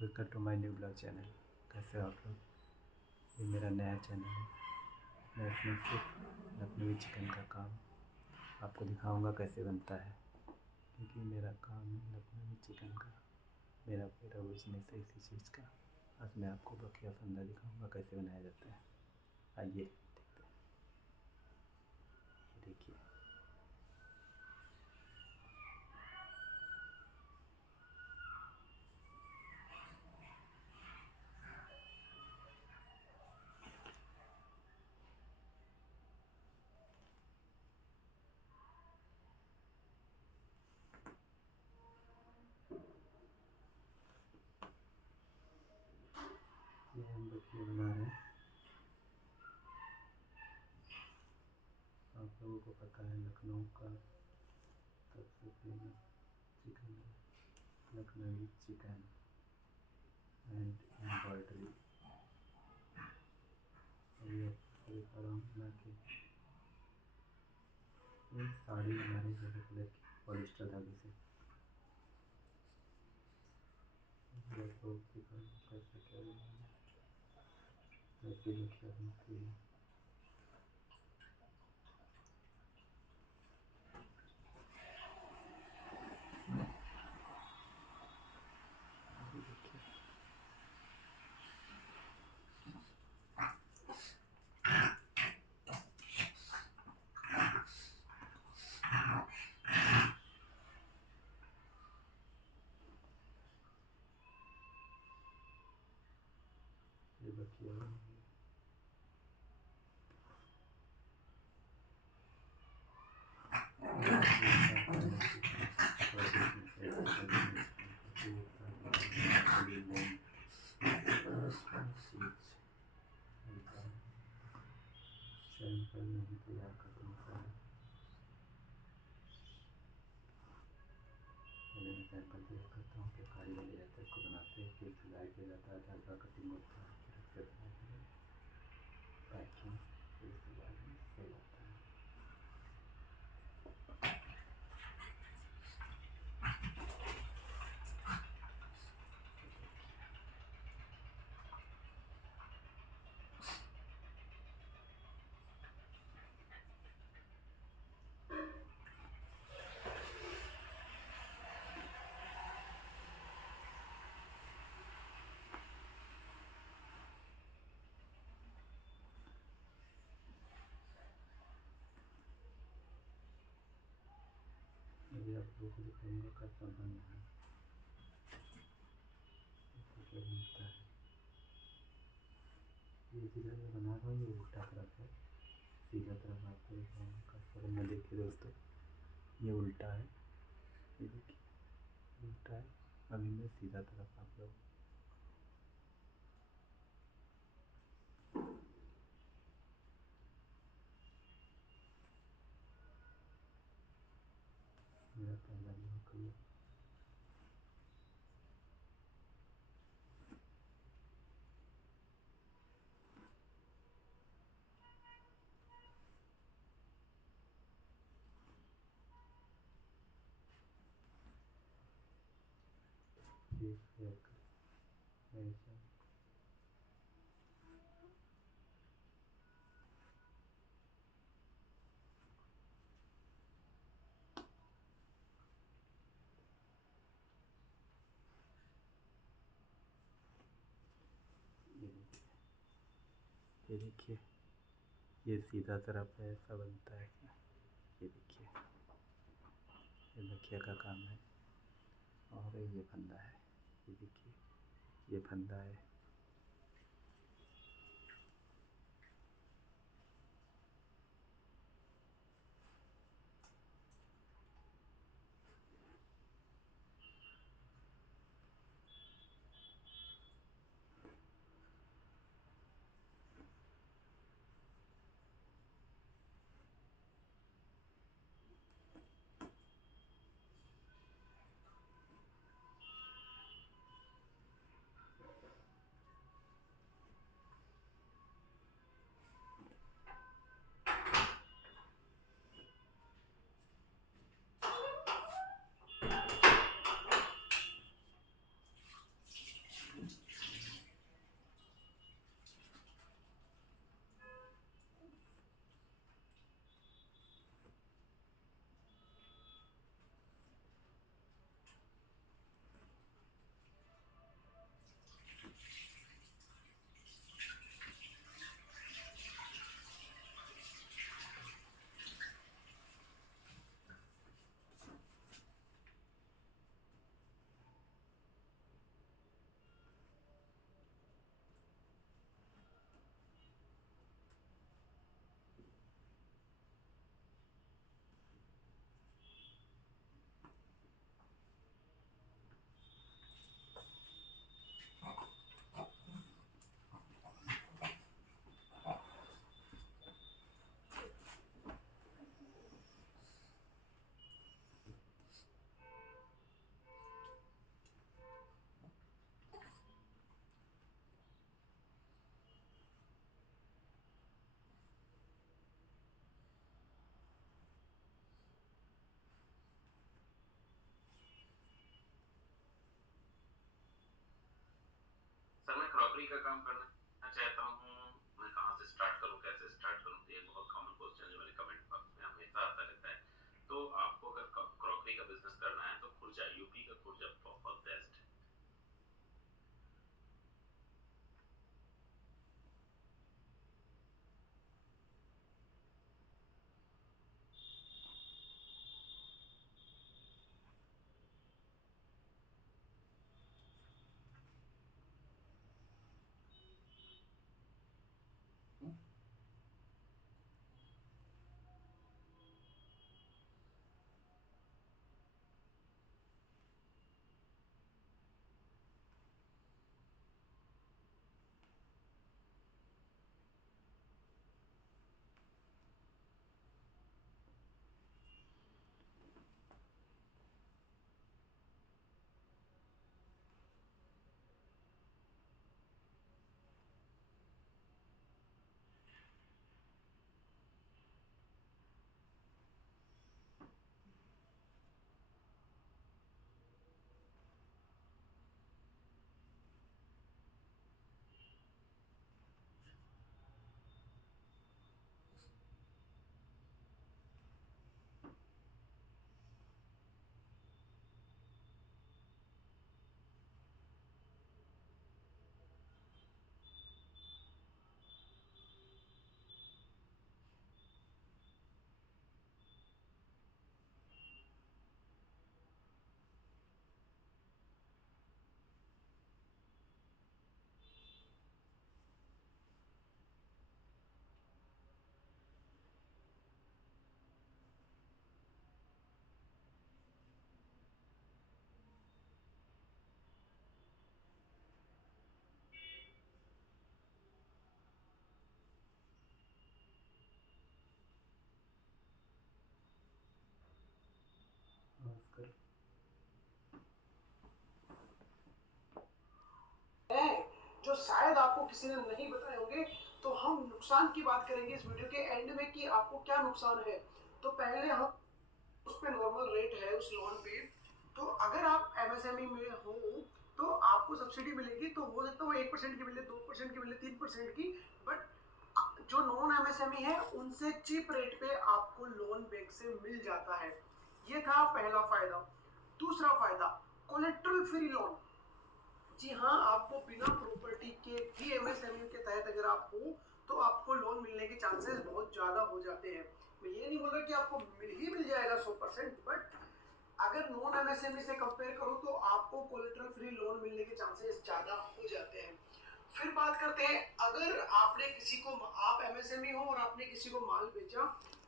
Welcome to my new blog channel. कैसे हो आप लोग? ये मेरा नया चैनल है। मैं इसमें सिर्फ लखनवी चिकन का काम आपको दिखाऊंगा कैसे बनता है, क्योंकि मेरा काम है लखनवी चिकन का। मेरा बिजनेस है इसी चीज़ का। आज मैं आपको बखिया फंदा दिखाऊंगा कैसे बनाया जाता है। आइए देखते हैं। ये देखिए, ये हम बखिया बना रहे हैं। आप लोगों को पता है लखनऊ का सबसे फेमस चिकन है लखनवी चिकन एंड एम्ब्रॉयडरी। अभी आपको दिखा रहा हूँ बना के। ये साड़ी हमारे येलो कलर की पॉलिस्टर धागे से। आपको दिखा रहा हूँ कैसे क्या बनाना है, कैसे बखिया बनती है। ये देखिए, ये बखिया बन गया। सैंपल नहीं तैयार करते मसाला। पहले मैं सैंपल तैयार करता हूँ, फिर कारीगर ले जाते हैं, इसको बनाते हैं, फिर सिलाई किया जाता है, हल्का कटिंग होता है, फिर उसके बाद पैकिंग, फिर उसके बाद में सेल होता है। अभी आप लोगों को दिखाऊंगा कैसा बन रहा है, कैसे बनता है। ये जिधर मैं बना रहा हूँ ये उल्टा तरफ है, सीधा तरफ आपको दिखाऊंगा कैसा बनना। देखिए दोस्तों, ये उल्टा है, ये देखिए उल्टा है। अभी मैं सीधा तरफ आप लोग मेरा पहला ब्लॉक है। ये शेयर कर ऐसा। ये देखिए, ये देखिए, ये सीधा तरफ है, ऐसा बनता है। ये देखिए, ये बखिया का काम है। और ये फंदा है, ये देखिए, ये फंदा है। क्रॉकरी का काम करना चाहता हूँ, मैं कहाँ से स्टार्ट करूँ, कैसे स्टार्ट करूँ? तो ये बहुत कॉमन क्वेश्चन जो मेरे कमेंट बॉक्स में हमेशा आता रहता है। तो आपको अगर क्रॉकरी का बिजनेस करना है तो खुर्जा, यूपी का खुर्जा बहुत बेस्ट है। नमस्कार। जो शायद आपको किसी ने नहीं बताए होंगे, तो हम नुकसान की बात करेंगे इस वीडियो के एंड में कि आपको क्या नुकसान है। तो पहले हम उस पे नॉर्मल रेट है उस लोन पे। तो अगर आप एमएसएमई में हो तो आपको सब्सिडी मिलेगी, तो हो सकता है 1% की मिले, 2% की मिले, 3% की। बट जो नॉन एमएसएमई है उनसे चीप रेट पे आपको लोन बैंक से मिल जाता है। ये था पहला फायदा। दूसरा फायदा, कोलेट्रल फ्री लोन। जी हाँ, आपको बिना प्रॉपर्टी के भी एमएसएमई के तहत अगर आप हो तो आपको लोन मिलने के चांसेस बहुत ज़्यादा हो जाते हैं। मैं ये नहीं बोल रहा कि आपको मिल जाएगा 100%, बट अगर नॉन एमएसएमई से कंपेयर करो तो आपको कोलेटरल फ्री लोन मिलने के चांसेस ज़्यादा हो जाते हैं। फिर बात करते हैं, अगर आपने किसी को, आप एमएसएमई हो और आपने किसी को माल बेचा,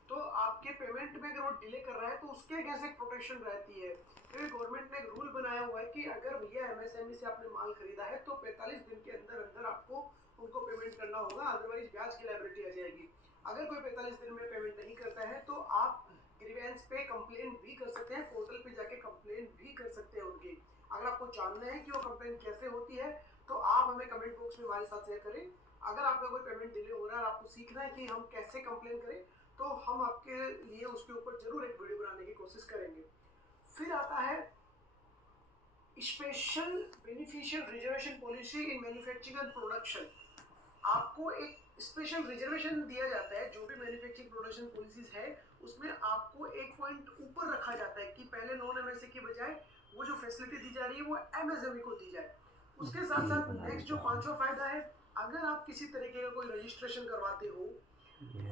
तो आपके पेमेंट में अगर वो डिले कर रहा है तो उसके अगेंस्ट एक प्रोटेक्शन रहती है, क्योंकि गवर्नमेंट ने एक रूल बनाया हुआ है कि अगर भैया एमएसएमई से आपने माल खरीदा है तो 45 दिन के अंदर अंदर आपको उनको पेमेंट करना होगा, अदरवाइज ब्याज की लायबिलिटी आ जाएगी। अगर कोई 45 दिन में पेमेंट नहीं करता है तो आप ग्रीवेंस पे कंप्लेन भी कर सकते हैं, पोर्टल पे जाके कंप्लेन भी कर सकते हैं उनकी। अगर आपको जानना है कि वो कंप्लेन कैसे होती है तो आप हमें कमेंट बॉक्स में हमारे साथ शेयर करें। अगर आपका कोई पेमेंट डिले हो रहा है और आपको सीखना है कि हम कैसे कंप्लेन करें, तो हम आपके लिए उसके ऊपर जरूर एक वीडियो बनाने की कोशिश करेंगे। फिर आता है special beneficial reservation policy in manufacturing and production. आपको एक स्पेशल रिजर्वेशन दिया जाता है, जो भी मैन्युफैक्चरिंग प्रोडक्शन पॉलिसीज है उसमें आपको एक पॉइंट ऊपर रखा जाता है कि पहले नॉन एमएसए की बजाय वो जो फैसिलिटी दी जा रही है वो एमएसएमई को दी जाए। उसके साथ साथ नेक्स्ट जो पांचवा फायदा है, अगर आप किसी तरीके का कोई रजिस्ट्रेशन करवाते हो,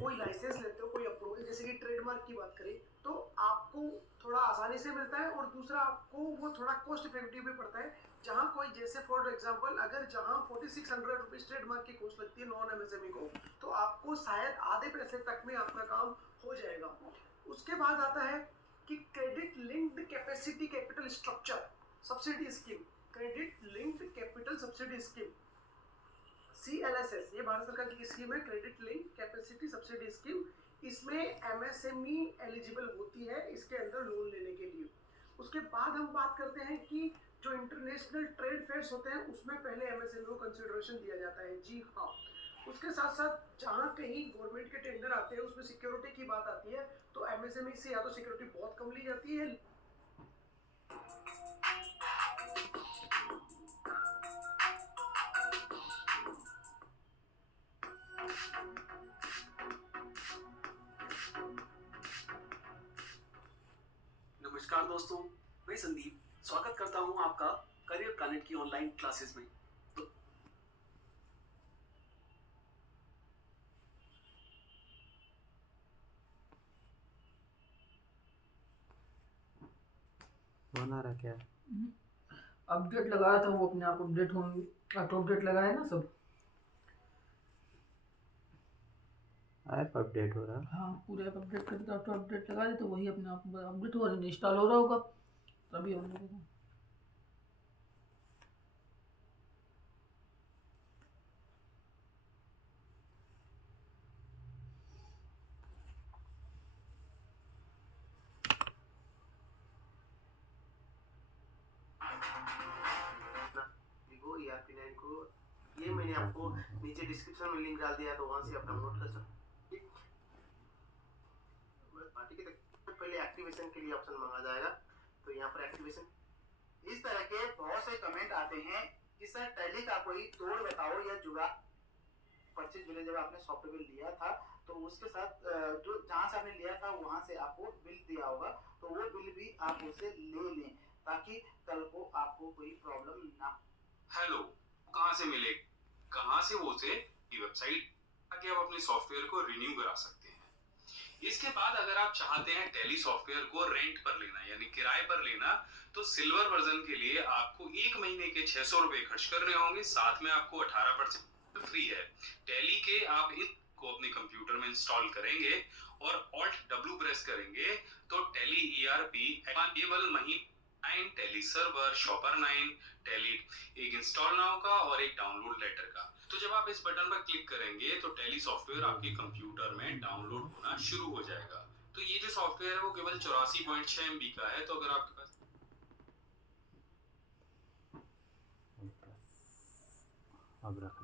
कोई लाइसेंस लेते हो, कोई अप्रूवल, जैसे कि ट्रेडमार्क की बात करें, तो आपको थोड़ा आसानी से मिलता है और दूसरा आपको वो थोड़ा कॉस्ट इफेक्टिव भी पड़ता है। जहां कोई, जैसे फॉर एग्जांपल, अगर जहां 4600 रुपीज ट्रेडमार्क की कॉस्ट लगती है नॉन एमएसएमई को, तो आपको शायद आधे पैसे तक में आपका काम हो जाएगा। उसके बाद आता है कि credit linked capacity capital structure subsidy scheme. Credit linked capital subsidy scheme, CLSS, ये भारत सरकार की स्कीम है, credit link capacity subsidy scheme. इसमें एमएसएमई एलिजिबल होती है इसके अंदर लोन लेने के लिए। उसके बाद हम बात करते हैं कि जो इंटरनेशनल ट्रेड फेयर्स होते हैं उसमें पहले एमएसएमई को कंसिडरेशन दिया जाता है। जी हाँ, उसके साथ साथ जहाँ कहीं गवर्नमेंट के टेंडर आते हैं उसमें सिक्योरिटी की बात आती है, तो एमएसएमई से या तो सिक्योरिटी बहुत कम ली जाती है, नमस्कार दोस्तों, मैं संदीप स्वागत करता हूं आपका करियर प्लानेट की ऑनलाइन क्लासेस में। तो फोन आ रहा क्या? अपडेट लगाया था, वो अपने आप अपडेट होंगे। ऑटो अपडेट लगाया ना सब। ऐप अपडेट हो रहा? हाँ, पूरे ऐप अपडेट करके ऑटो अपडेट लगा दे तो वही अपने आप अपडेट हो रहा है, इंस्टॉल हो रहा होगा तभी हम लोगों को। वीवो ERP9 को ये मैंने आपको नीचे डिस्क्रिप्शन में लिंक डाल दिया, तो वहां से आप डाउनलोड कर सकते हैं। पार्टी के तक पहले एक्टिवेशन के लिए ऑप्शन मांगा जाएगा, तो यहाँ पर एक्टिवेशन। इस तरह के बहुत से कमेंट आते हैं कि सर टैली का कोई तोड़ बताओ या जुड़ा। 25 जुलाई जब आपने सॉफ्टवेयर लिया था तो उसके साथ जो जहाँ से आपने लिया था वहां से आपको बिल दिया होगा, तो वो बिल भी आप उसे ले लें ताकि कल को आपको कोई प्रॉब्लम ना। हेलो, कहाँ से मिले, कहाँ से वो से वेबसाइट ताकि आप अपने सॉफ्टवेयर को रिन्यू करा सकते हैं। इसके बाद अगर आप चाहते हैं टैली सॉफ्टवेयर को रेंट पर लेना यानी किराए पर लेना, तो सिल्वर वर्जन के लिए आपको 1 महीने के 600 रुपए खर्च करने होंगे, साथ में आपको 18% फ्री है। टैली के आप इनको अपने कंप्यूटर में इंस्टॉल करेंगे और Alt W प्रेस करेंगे तो टैली ERP केवल महीने 9 टैली सर्वर शॉपर 9 टैली एक इंस्टॉल नाउ का और एक डाउनलोड लेटर का। तो जब आप इस बटन पर क्लिक करेंगे तो टैली सॉफ्टवेयर आपके कंप्यूटर में डाउनलोड होना शुरू हो जाएगा। तो ये जो सॉफ्टवेयर है वो केवल 84.6 MB का है, तो अगर आपके पास अब रख